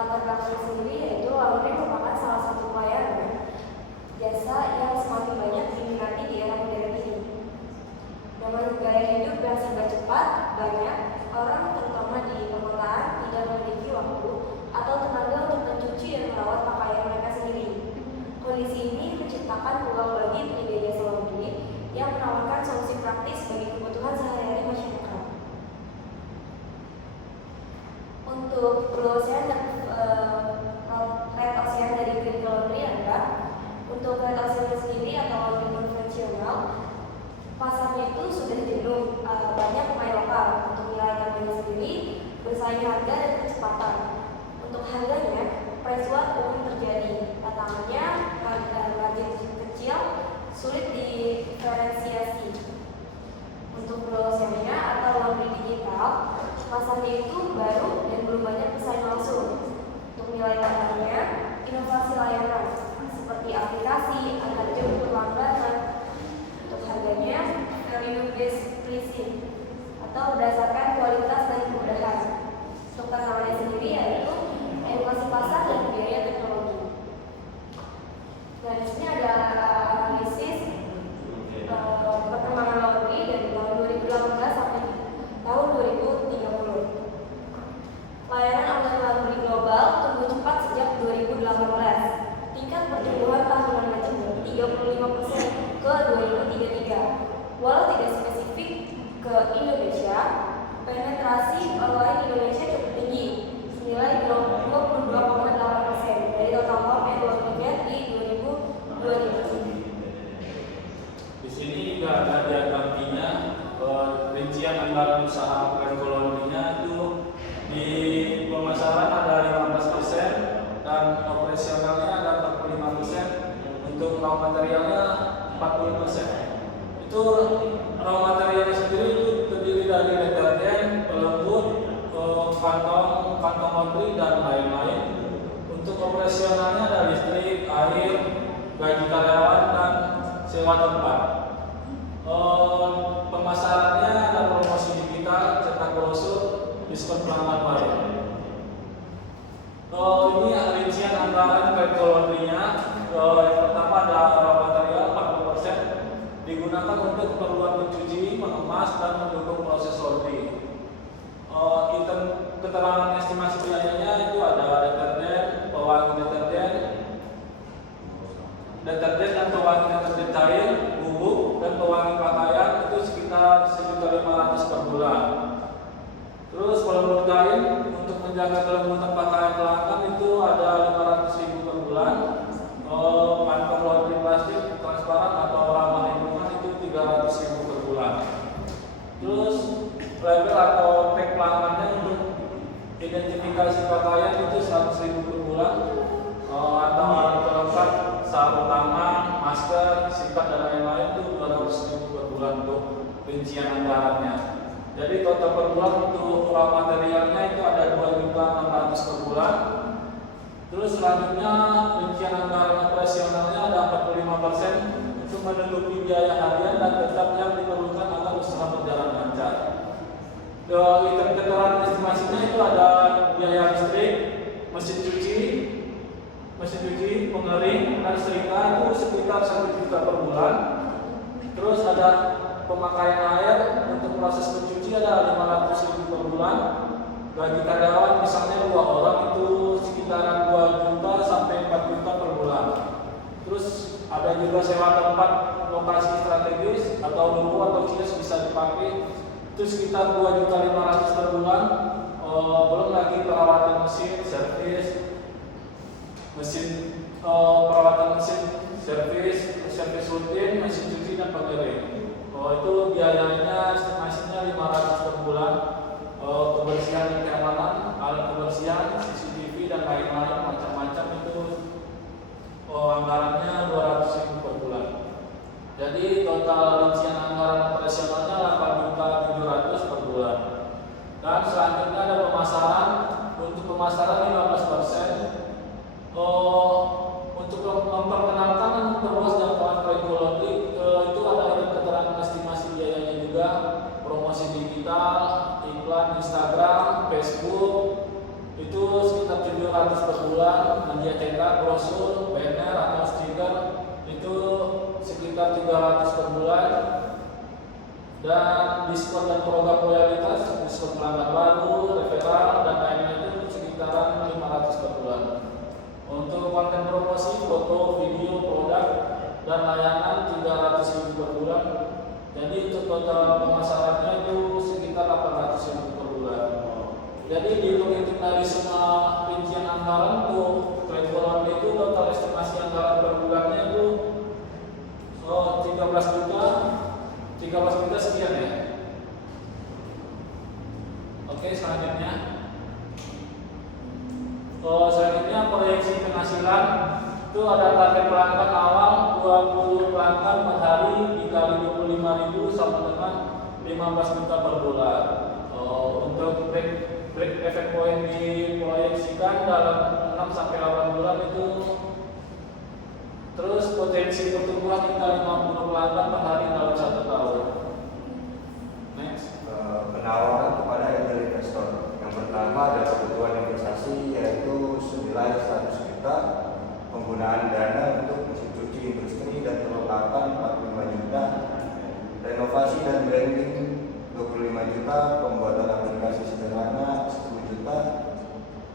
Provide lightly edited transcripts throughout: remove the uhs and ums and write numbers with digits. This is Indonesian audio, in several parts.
latar belakang sendiri yaitu laundry merupakan salah satu pelayanan jasa yang semakin banyak diminati di era modern ini. Dengan gaya hidup yang serba cepat, banyak orang terutama di perkotaan tidak memiliki waktu atau tenaga untuk mencuci dan merawat pakaian mereka sendiri. Kondisi ini menciptakan peluang bagi penyedia jasa laundry yang menawarkan solusi praktis bagi kebutuhan sehari-hari masyarakat. Untuk peluasan red ocean dari Green Laundry adalah untuk red ocean sendiri atau laundry konvensional, pasarnya itu sudah jenuh, banyak pemain lokal. Untuk nilai tambahnya sendiri, bersaing harga dan kecepatan. Untuk harganya, price war umum terjadi. Tantangannya, margin kecil, sulit diferensiasi. Untuk peluasannya atau laundry digital, pasarnya itu baru dan belum banyak pesaing langsung. Untuk nilai tambahnya, inovasi layanan seperti aplikasi, antar jemput langganan. Untuk harganya, value based pricing atau berdasarkan kualitas dan kemudahan. Untuk tantangannya sendiri yaitu edukasi pasar dan biaya teknologi. Nah, di sini ada analisis perkembangan laundry dari tahun 2018 sampai tahun 2030. Layanan online laundry global tumbuh cepat sejak 2018. Tingkat pertumbuhan tahunan mencapai 35% ke 2033. Walau tidak spesifik ke Indonesia, penetrasi online Indonesia cukup tinggi, senilai 22,8% dari total home and laundry di 2020. Di sini juga ada diagrafinya, rincian anggaran usaha Green Laundry-nya itu di pemasaran ada 15% dan operasionalnya ada 45%. Untuk raw materialnya 40%. Itu raw materialnya sendiri itu terdiri dari deterjen, pelembut, kantong laundry dan lain-lain. Untuk operasionalnya ada listrik, air, gaji karyawan dan sewa tempat. Pemasarannya ada promosi digital, cetak brosur, diskon pelanggan baru. Ini rincian anggaran Green Laundry-nya. Yang pertama ada raw material 40% digunakan untuk keperluan mencuci, mengemas dan mendukung proses laundry. Item keterangan estimasi biayanya itu ada deterjen, pewangi deterjen dan pewangi deterjen cair, bubuk dan pewangi pakaian itu sekitar 1.500 per bulan. Terus pelembut kain untuk menjaga kelembutan pakaian pelanggan itu ada 500.000 per bulan. Kantong laundry plastik transparan atau ramah lingkungan itu 300.000 per bulan. Terus label atau tag pelanggannya untuk identifikasi pakaian itu 100.000 per bulan. Atau alat pelengkap sarung tangan, masker, sikat dan lain-lain itu 200.000 per bulan untuk rincian anggarannya. Jadi total per bulan untuk raw materialnya itu ada 2.600.000 per bulan. Terus selanjutnya rincian anggaran operasionalnya ada 45% untuk menutupi biaya harian dan tetap yang diperlukan agar usaha berjalan lancar. Item keterangan estimasinya itu ada biaya listrik, mesin cuci, pengering dan setrika itu sekitar 1 juta per bulan. Terus ada pemakaian air untuk proses mencuci ada 500.000 per bulan. Gaji karyawan misalnya 2 orang itu sekitaran 2 juta sampai 4 juta per bulan. Terus ada juga sewa tempat lokasi strategis atau ruko atau kios bisa dipakai itu sekitar 2.500.000 per bulan. Belum lagi perawatan mesin, perawatan mesin, servis rutin, mesin cuci dan pengering. Itu biayanya estimasinya 500 per bulan. Kebersihan dan keamanan, alat kebersihan, CCTV dan lain-lain macam-macam itu anggarannya 200.000 per bulan. Jadi total rincian anggaran operasionalnya 8.700.000 per bulan. Dan selanjutnya ada pemasaran. Untuk pemasaran 15%. Untuk memperkenalkan dan memperluas jangkauan Green Laundry itu ada keterangan estimasi biayanya juga, promosi digital, iklan Instagram, Facebook itu sekitar 700.000 cetak brosur, banner atau stiker itu sekitar 300 per bulan. Dan diskon dan program loyalitas, diskon pelanggan baru, referral dan lainnya itu sekitaran 500 per bulan. Untuk konten promosi, foto, video, produk dan layanan 300.000 per bulan. Jadi untuk total pemasarannya itu sekitar 800.000 per bulan. Jadi dihitung dari semua rincian anggaran untuk Trade itu total estimasi anggaran per bulannya itu 13 juta sekian ya. Oke, selanjutnya proyeksi penghasilan itu ada target pelanggan awal 20 pelanggan per hari dikali 25.000 sama dengan 15 juta per bulan. Untuk break efek point diproyeksikan dalam 6 sampai 8 bulan itu. Terus potensi pertumbuhan hingga 50 pelanggan per hari dalam 1 tahun. Next. Penawaran kepada angel investor. Yang pertama ada kebutuhan investasi yaitu senilai 100 juta, penggunaan dana untuk mesin cuci industri dan perlengkapan 45 juta, renovasi dan branding 25 juta, pembuatan aplikasi sederhana 10 juta,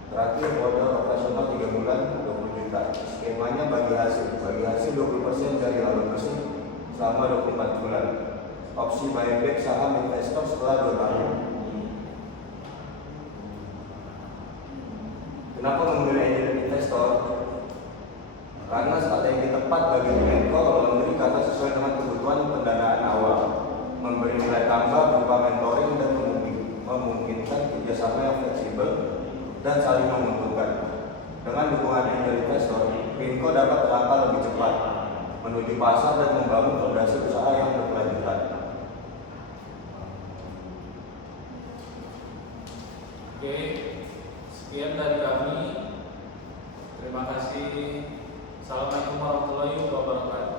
terakhir modal operasional 3 bulan 20 juta. Skemanya bagi hasil 20% dari laba bersih selama 24 bulan. Opsi buyback saham investor setelah 2 tahun. Kenapa memilih angel investor? Karena strategi tepat bagi Menko Laundry karena sesuai dengan kebutuhan pendanaan awal, memberi nilai tambah berupa mentoring dan memungkinkan kerjasama yang fleksibel dan saling menguntungkan. Dengan dukungan angel investor, Menko dapat melangkah lebih cepat menuju pasar dan membangun fondasi usaha yang berkelanjutan. Oke, sekian dari kami. Terima kasih. Assalamualaikum warahmatullahi wabarakatuh.